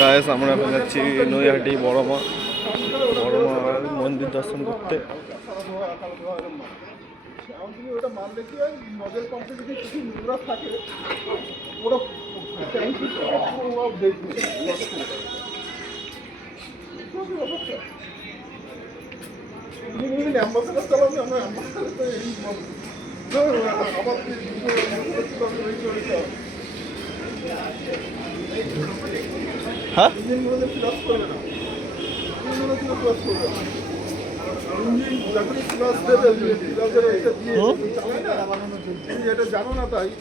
Guys আমরা এখন যাচ্ছি নৈহাটি বড় মা মন্দির দর্শন করতে। হ্যাঁ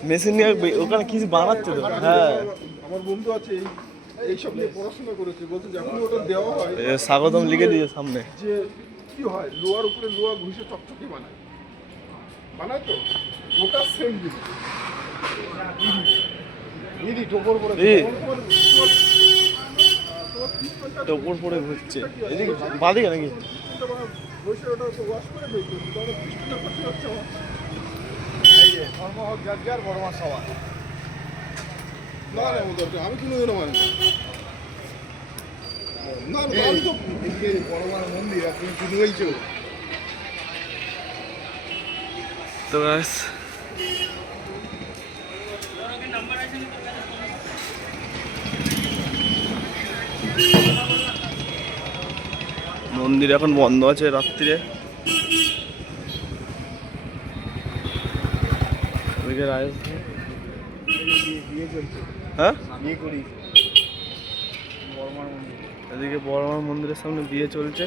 মেশিন নিয়ে ওখানে কিছু বানাচ্ছে তো। হ্যাঁ আমার বন্ধু আছে এইসব নিয়ে পড়াশোনা করেছে, বলছে যখন ওটা দেওয়া হয় স্বাগতম লিখে দিয়ে সামনে যে কি হয়, লোহার উপরে লোহা ঘুষে চকচকে বানায় তো ওটা সেম জিনিস। টোপর পরে ঘুরছে এদিকে বাদিকে নাকি আমি কোনোদিনও মানি না, আমি তো বড় মন্দির আপনি শুধু বলছো তো গাইস মন্দির এখন বন্ধ আছে রাত্রিরে। হ্যাঁ এদিকে বড় মার মন্দিরের সামনে বিয়ে চলছে।